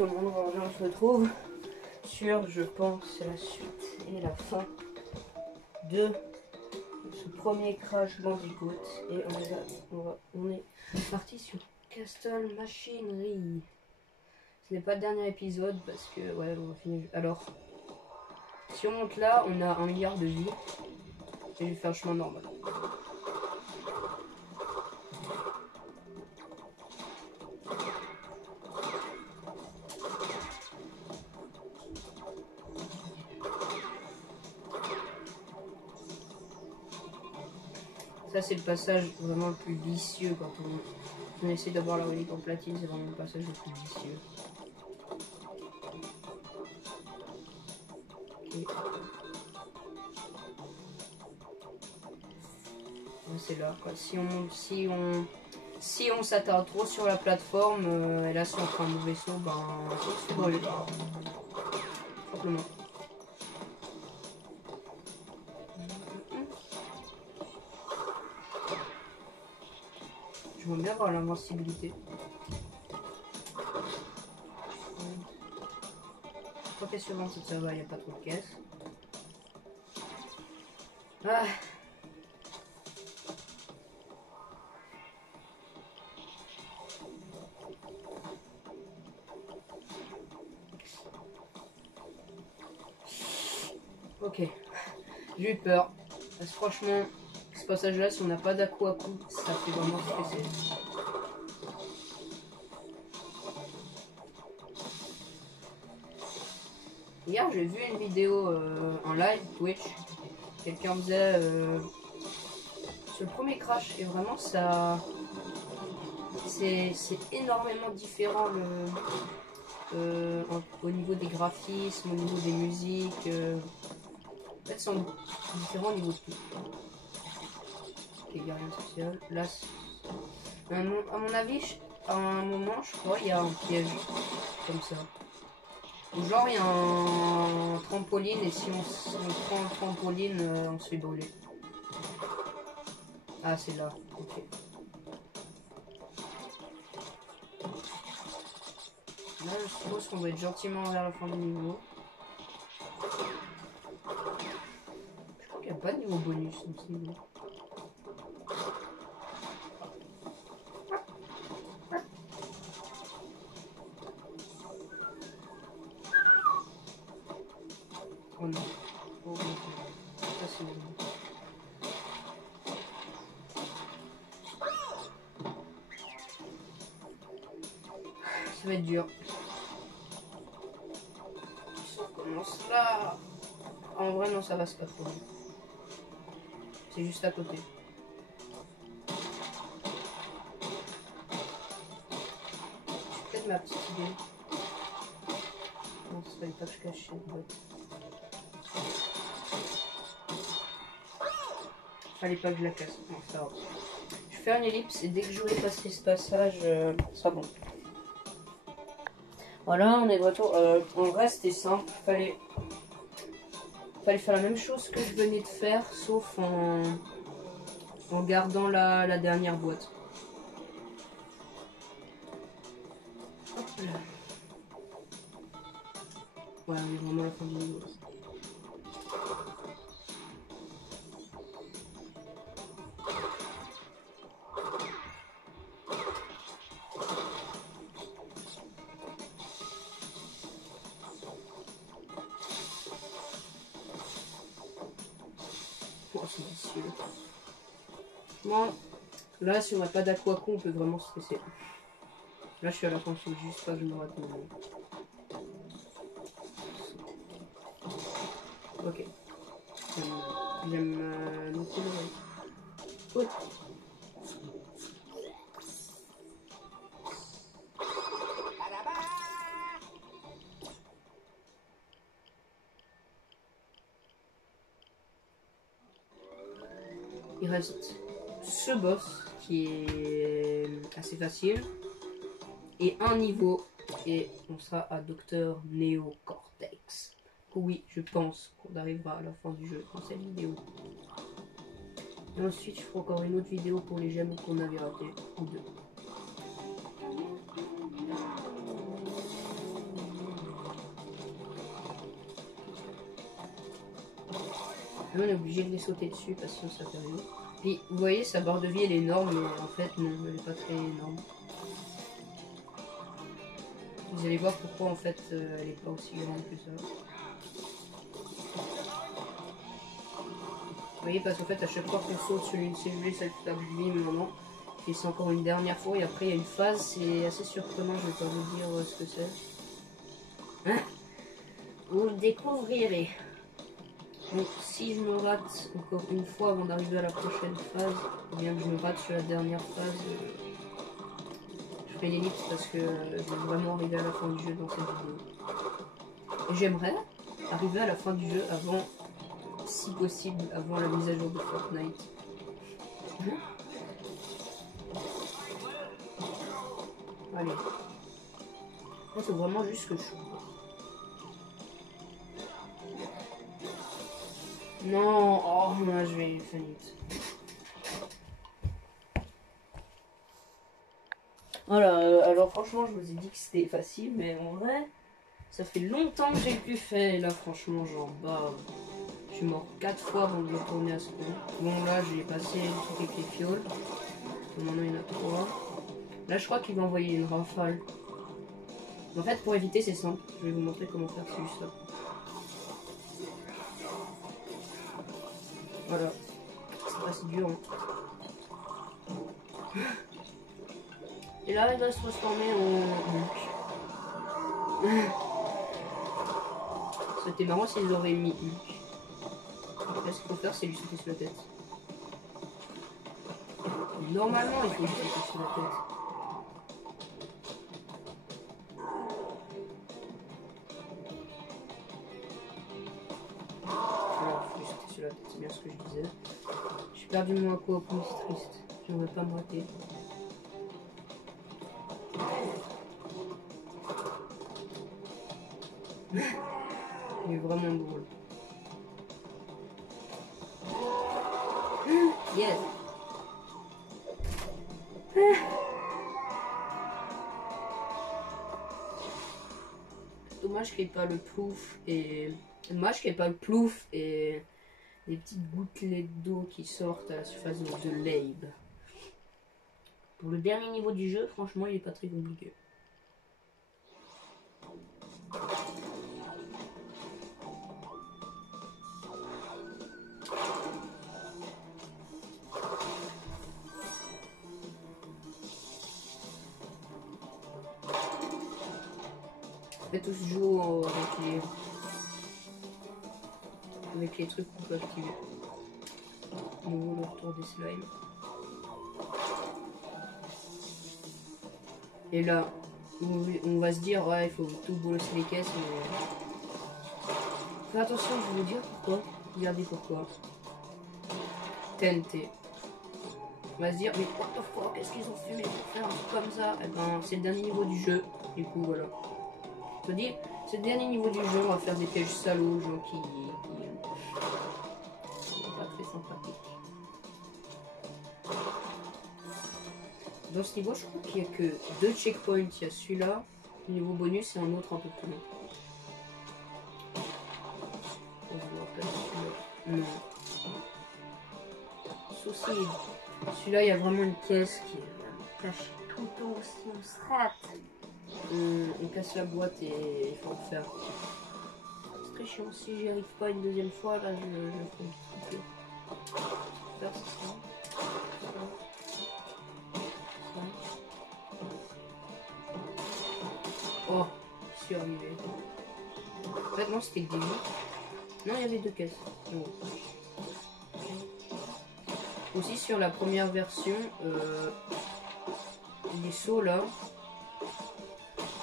tout le monde, on se retrouve sur, je pense, la suite et la fin de ce premier Crash Bandicoot. Et on est parti sur Castle Machinery. Ce n'est pas le dernier épisode parce que, ouais, on va finir. Alors, si on monte là, on a 1 milliard de vies. Et je vais faire le chemin normal. Ça, c'est le passage vraiment le plus vicieux quand on essaie d'avoir la relique en platine. C'est vraiment le passage le plus vicieux. Okay. Ouais, c'est là, quoi. Si on s'attarde trop sur la plateforme, et là, si on prend un mauvais saut, ben, on se fait brûler. Simplement. Je veux bien avoir l'invincibilité. Je crois qu'assurance, ça va, il n'y a pas trop de caisse. Ah. Ok, j'ai eu peur. Parce que franchement, ce passage-là, si on n'a pas d'Aku, ça fait vraiment stresser. Hier, j'ai vu une vidéo en live Twitch. Quelqu'un faisait sur le premier Crash et vraiment ça, c'est énormément différent au niveau des graphismes, au niveau des musiques. En fait, c'est différent au niveau de tout. Ok, il n'y a rien de spécial. Là, à mon avis, à un moment, je crois, il y a un piège comme ça. Ou genre, il y a un trampoline et si on prend le trampoline, on se fait brûler. Ah, c'est là. Ok. Là, je suppose qu'on va être gentiment vers la fin du niveau. Je crois qu'il n'y a pas de niveau bonus dans ce niveau. Oh non. Oh, ça c'est bon. Ça va être dur. On commence là. En vrai, non, ça va, c'est pas trop. C'est juste à côté. C'est peut-être ma petite idée. Non, il fallait pas que je cache cette boîte. Fallait pas que je la casse. Non, ça va. Je vais faire une ellipse et dès que j'aurai passé ce passage, ça sera bon. Voilà, on est de retour. En vrai, c'était simple. Fallait faire la même chose que je venais de faire, sauf en gardant la dernière boîte. Hop là. Ouais, on est vraiment à la fin du niveau. Oh, c'est vicieux. Bon, là, si on n'a pas d'aquacon, on peut vraiment stresser. Là, je suis à la fin, il faut juste pas que je me rate. Ok. J'aime beaucoup le ouais. Il reste ce boss qui est assez facile et un niveau et on sera à Docteur Neo Cortex. Oui, je pense qu'on arrivera à la fin du jeu dans cette vidéo. Et ensuite, je ferai encore une autre vidéo pour les gemmes qu'on avait raté ou deux. Là, on est obligé de les sauter dessus parce que sinon ça fait rien. Puis vous voyez, sa barre de vie elle est énorme, mais en fait non, elle est pas très énorme. Vous allez voir pourquoi en fait elle est pas aussi grande que ça. Vous voyez, parce qu'en fait à chaque fois qu'on saute sur une cellule, ça fait vie maintenant. Et c'est encore une dernière fois et après il y a une phase, c'est assez surprenant, je vais pas vous dire ce que c'est. Hein? Vous le découvrirez. Donc si je me rate encore une fois avant d'arriver à la prochaine phase, ou bien que je me rate sur la dernière phase, je ferai une ellipse parce que je vais vraiment arriver à la fin du jeu dans cette vidéo. Et j'aimerais arriver à la fin du jeu avant, si possible, avant la mise à jour de Fortnite. Allez. Moi c'est vraiment juste que je suis. Non, oh moi je vais faire vite. Voilà, alors franchement je vous ai dit que c'était facile, mais en vrai, ça fait longtemps que j'ai pu faire, et là franchement j'en bats. Je suis mort 4 fois avant de retourner à ce point. Bon là j'ai passé le truc avec les fioles. Maintenant il y en a 3. Là je crois qu'il va envoyer une rafale. En fait pour éviter c'est simple, je vais vous montrer comment faire, c'est juste ça. Voilà, c'est pas si dur. Hein. Et là il va se transformer en Hulk. C'était marrant s'ils auraient mis Hulk. Après ce qu'il faut faire c'est lui sauter sur la tête. Normalement il faut lui sauter sur la tête. C'est bien ce que je disais. J'ai perdu mon aqua, c'est triste. J'aimerais pas me rater. Il est vraiment drôle. Yes. Dommage qu'il n'y ait pas le plouf et... Dommage qu'il n'y ait pas le plouf et... des petites gouttelettes d'eau qui sortent à la surface de l'Abe. Pour le dernier niveau du jeu, franchement, il est pas très compliqué. En fait, tout se joue avec les trucs qu'on peut activer. Nouveau le retour des slimes. Et là, on va se dire, ouais, il faut tout bolosser les caisses, mais... Fais attention, je vais vous dire pourquoi. Regardez pourquoi. TNT. On va se dire, mais what the fuck, qu'est-ce qu'ils ont fumé pour faire un truc comme ça? Eh ben, c'est le dernier niveau du jeu. Du coup, voilà. Je te dis, c'est le dernier niveau du jeu, on va faire des pièges salauds aux gens qui sont pas très sympathiques. Dans ce niveau, je crois qu'il n'y a que 2 checkpoints. Il y a celui-là, le niveau bonus, et un autre un peu plus long. Non. Souci. Celui-là, il y a vraiment une caisse qui est cachée tout aussi. On se rate. On casse la boîte et il faut en faire. C'est très chiant. Si j'y arrive pas une deuxième fois, là, je fais un petit peu. Faire ça. Oh, je suis arrivé. En fait, non, c'était le début. Non, il y avait 2 caisses. Oh. Aussi, sur la première version, les sauts là,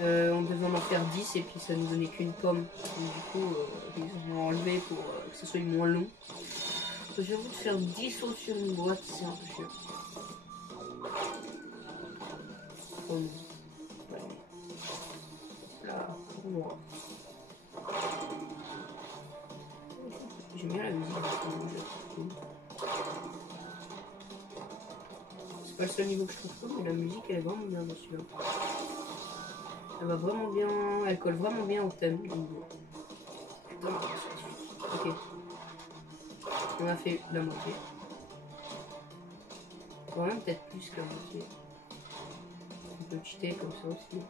on devait en faire 10 et puis ça nous donnait qu'une pomme. Donc, du coup, ils ont enlevé pour que ce soit moins long. J'ai envie de faire 10 sauts sur une boîte, c'est un peu chiant. Oh non. Ouais. Là, pour moi. J'aime bien la musique. C'est pas le seul niveau que je trouve cool, mais la musique elle est vraiment bien dessus. Elle va vraiment bien, elle colle vraiment bien au thème du niveau. Ok. On a fait la moitié. Quand même peut-être plus que la moitié. On peut cheater comme ça aussi.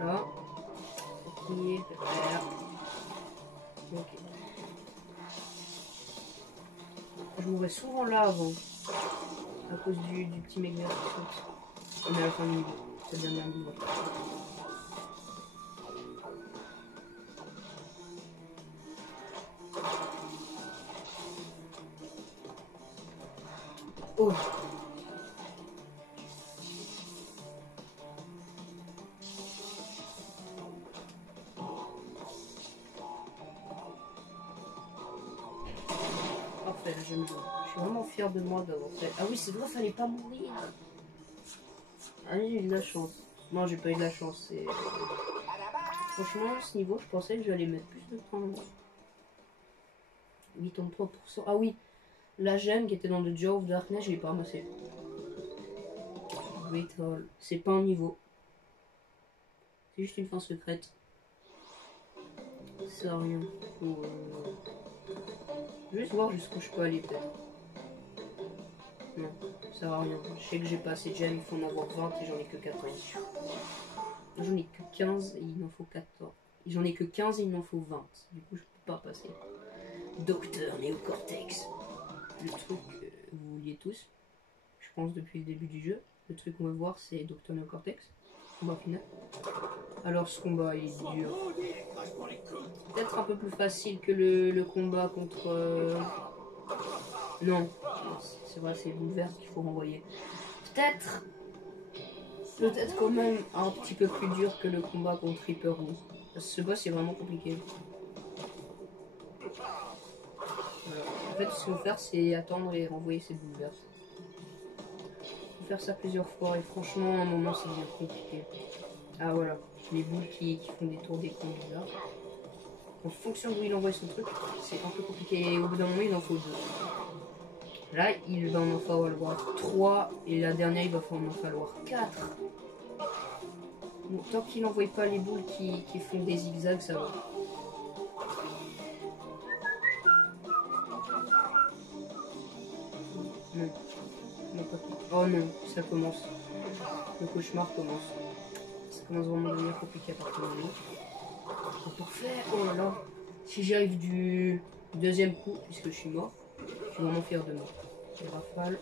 Là. Ok, faire. Ok. Je mourrais souvent là avant. À cause du petit mec vert qui saute. On est à la fin du niveau. C'est le dernier niveau. Oh! Parfait, là j'aime bien. Je suis vraiment fier de moi d'avoir fait. Ah oui, c'est vrai, fallait pas mourir. Ah oui, j'ai eu de la chance. Non, j'ai pas eu de la chance. Franchement, ce niveau, je pensais que j'allais mettre plus de temps. 83%. Ah oui, la gemme qui était dans le Jaw of Darkness, je l'ai pas ramassée. C'est pas un niveau. C'est juste une fin secrète. Ça sert à rien. Faut, juste voir jusqu'où je peux aller peut-être. Non, ça sert à rien. Je sais que j'ai pas assez de gemmes, il faut en avoir 20 et j'en ai que 14. J'en ai que 15 et il en faut 14. J'en ai que 15 et il en faut 20. Du coup, je peux pas passer. Docteur Néocortex. Le truc que vous vouliez tous, je pense depuis le début du jeu. Le truc qu'on va voir, c'est Docteur Néocortex. Combat final. Alors, ce combat, il est dur. Peut-être un peu plus facile que le combat contre... Non, c'est vrai, c'est boule verte qu'il faut renvoyer. Peut-être quand même un petit peu plus dur que le combat contre Reaper Rouge. Parce que ce boss est vraiment compliqué. En fait, ce qu'il faut faire, c'est attendre et renvoyer ces boules vertes. Il faut faire ça plusieurs fois et franchement, à un moment, c'est bien compliqué. Ah voilà, les boules qui font des tours d'écran bizarres. En fonction d'où il envoie son truc, c'est un peu compliqué. Et au bout d'un moment, il en faut 2. Là, il va en falloir 3 et la dernière, il va en falloir 4. Donc, tant qu'il n'envoie pas les boules qui font des zigzags, ça va. Non. Non, pas tout. Oh non, ça commence. Le cauchemar commence. Ça commence vraiment à devenir compliqué à partir de là. Oh, parfait. Oh là là. Si j'y arrive du deuxième coup, puisque je suis mort, je suis vraiment fier de moi. C'est rafale.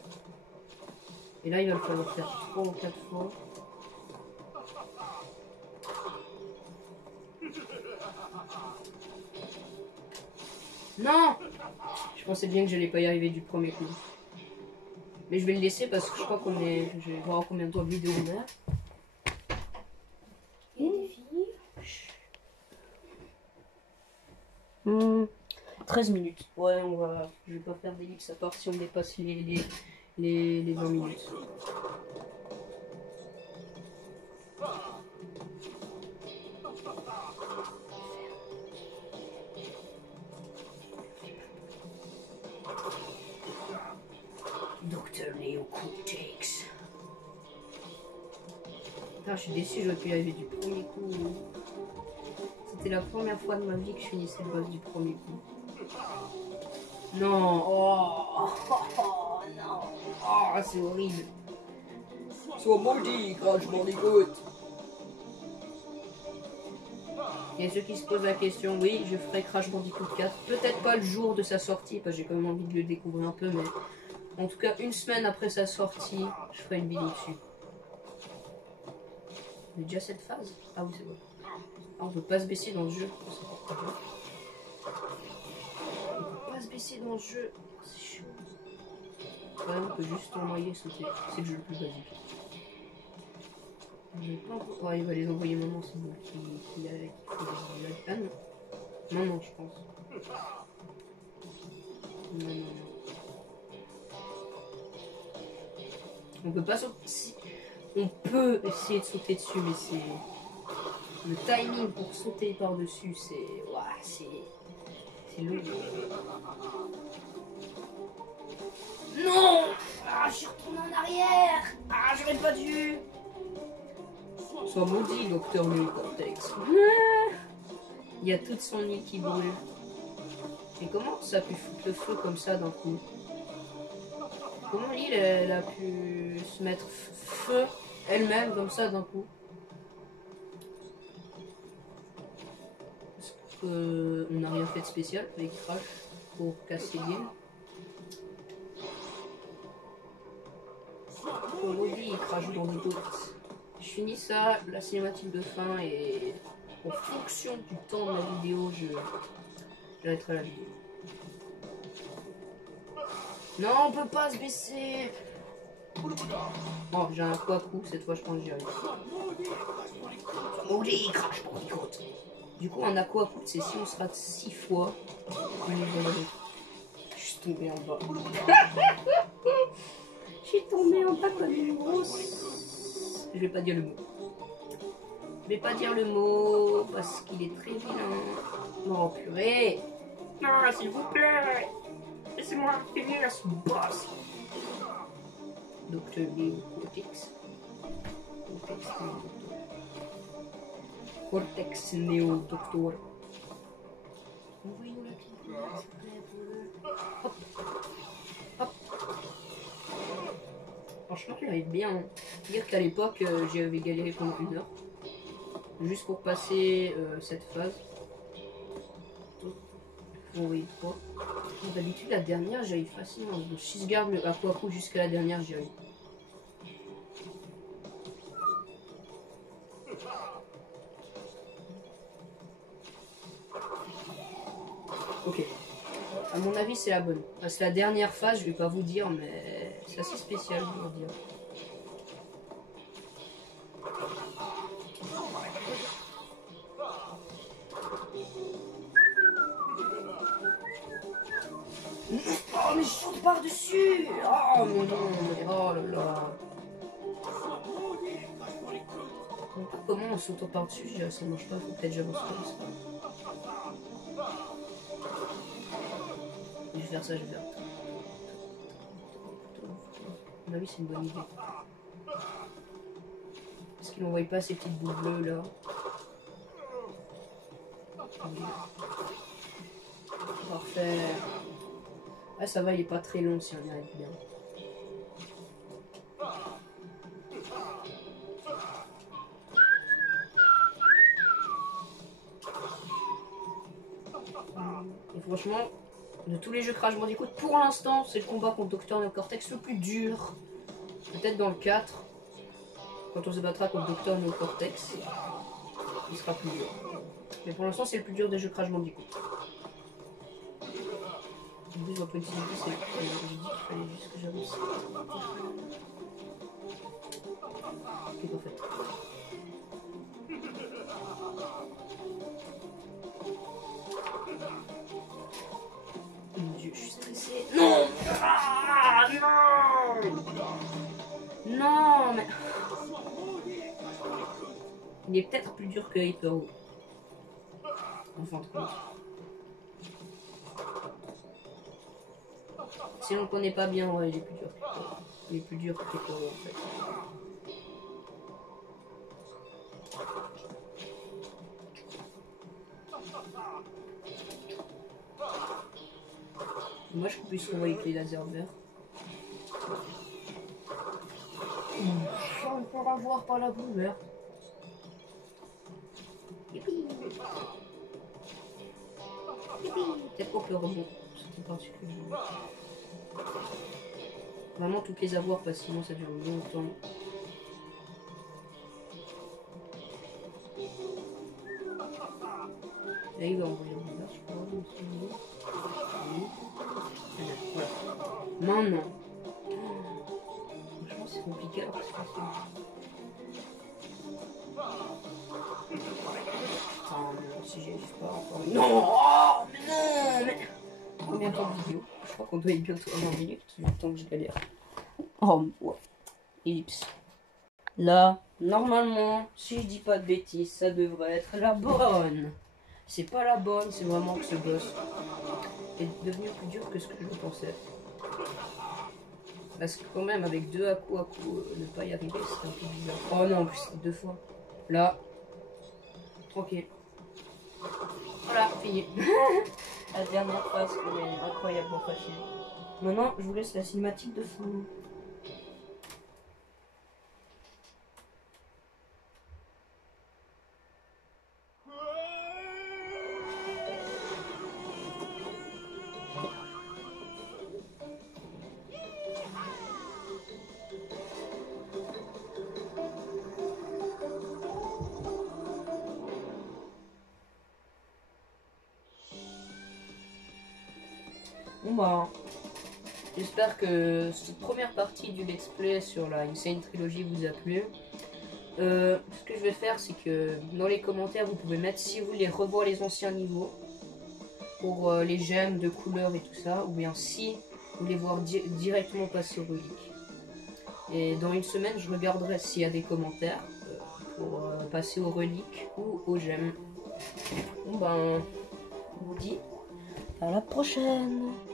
Et là, il va me falloir faire 3 ou 4 fois. Non! Je pensais bien que je n'allais pas y arriver du premier coup. Mais je vais le laisser parce que je crois qu'on est... Je vais voir combien de temps de vidéo on a. Et les filles. 13 minutes. Ouais, on va... Je vais pas faire d'ellipse à part si on dépasse les 20 minutes. Docteur Néocortex. Putain, je suis déçu, j'aurais pu y arriver du premier coup. C'était la première fois de ma vie que je finissais le boss du premier coup. Non, oh, non, oh, c'est horrible. Sois maudit, Crash Bandicoot. Il y a ceux qui se posent la question, oui, je ferai Crash Bandicoot 4. Peut-être pas le jour de sa sortie, parce que j'ai quand même envie de le découvrir un peu, mais en tout cas, une semaine après sa sortie, je ferai une vidéo dessus. On a déjà cette phase? Ah oui, c'est vrai. Ah, on peut pas se baisser dans le jeu. On peut pas se baisser dans le jeu. C'est chaud. Ouais, on peut juste envoyer et sauter. C'est le jeu le plus basique. Ouais, il va les envoyer maintenant, c'est bon. Qui faut des... Ah non. Non, non, je pense. Non, non, non. On peut pas sauter. Si. On peut essayer de sauter dessus, mais c'est... Le timing pour sauter par-dessus, c'est... Ouah, c'est lourd. Non! Ah, je suis retourné en arrière! Ah, je Sois maudit, docteur Néocortex. Il y a toute son île qui brûle. Et comment ça a pu foutre le feu comme ça d'un coup? Comment l'île elle a pu se mettre feu elle-même comme ça d'un coup? Parce qu'on n'a rien fait de spécial avec Crash pour casser l'île. On maudit, il crache dans des gouttes. Je finis ça, la cinématique de fin et en fonction du temps de la vidéo, j'arrêterai la vidéo. Non, on peut pas se baisser. Bon, j'ai un Kwaku, cette fois je pense que j'y arrive. Maudit, il crache dans des gouttes. Du coup, un Aquacoup, c'est si on se rate 6 fois. Je suis tombé en bas. Je suis tombé en bas comme une grosse. Je vais pas dire le mot. Je vais pas dire le mot parce qu'il est très vilain. Oh purée. Non, s'il vous plaît. Laissez-moi finir ce boss. Docteur Néocortex. Cortex Néo-Doctor. Envoyez-nous la clé, s'il vous plaît. Hop. Hop. Franchement, j'arrive bien. Dire qu'à l'époque, j'avais galéré pendant 1 heure. Juste pour passer cette phase. Vous voyez quoi? D'habitude, la dernière, j'arrive facilement. Donc, si je garde le Aquacoup jusqu'à la dernière, j'y arrive. Ok. À mon avis, c'est la bonne. Parce que la dernière phase, je vais pas vous dire, mais c'est assez spécial, je dois dire. Oh, mais je saute par-dessus! Oh, mais non, mais oh là là! Je sais pas comment on saute par-dessus, je dirais ça marche pas, faut peut-être j'avance comme ça. Je vais faire ça, je vais faire. À mon avis, c'est une bonne idée. Est-ce qu'il n'envoie pas ces petites boules bleues là? Parfait. Ah, ça va, il est pas très long si on y arrive bien. Et franchement, de tous les jeux Crash Bandicoot, pour l'instant, c'est le combat contre Docteur Néocortex le plus dur. Peut-être dans le 4, quand on se battra contre Docteur Néocortex, il sera plus dur. Mais pour l'instant, c'est le plus dur des jeux Crash Bandicoot. En plus, votre utilité, c'est. J'ai dit qu'il fallait juste que j'avance. Ok, parfait. Mon dieu, je suis stressée. Non! Ah, non! Non, mais. Il est peut-être plus dur que Hyper. Enfin, de compte. Si on le connaît pas bien, ouais, il est plus dur. Il est plus dur que Hyper en fait. Moi, je puisse renvoyer avec les lasers verts. On peut avoir par la boule verte. Peut-être qu'on peut remonter. C'était particulier. Vraiment toutes les avoir parce que sinon ça dure longtemps. Là il va envoyer le vert, je crois. Voilà. Maintenant. Franchement c'est compliqué alors que c'est facile. Si j'y arrive pas encore. Non, oh, mais non, mais. Combien de temps de vidéo? Je crois qu'on doit être bientôt à 20 minutes, le temps que je galère. Oh, ouais. Ellipse. Là, normalement, si je dis pas de bêtises, ça devrait être la bonne. C'est pas la bonne, c'est vraiment que ce boss est devenu plus dur que ce que je pensais. Parce que quand même, avec 2 à coup, ne pas y arriver, c'est un peu bizarre. Oh non, en plus, c'est 2 fois. Là. Tranquille. Voilà, fini. La dernière phase, mais incroyablement facile. Maintenant, je vous laisse la cinématique de fond. Bon bah, j'espère que cette première partie du let's play sur la Insane Trilogy vous a plu. Ce que je vais faire, c'est que dans les commentaires, vous pouvez mettre si vous voulez revoir les anciens niveaux pour les gemmes de couleur et tout ça, ou bien si vous voulez voir directement passer aux reliques. Et dans une semaine, je regarderai s'il y a des commentaires pour passer aux reliques ou aux gemmes. Bon ben, on vous dit à la prochaine.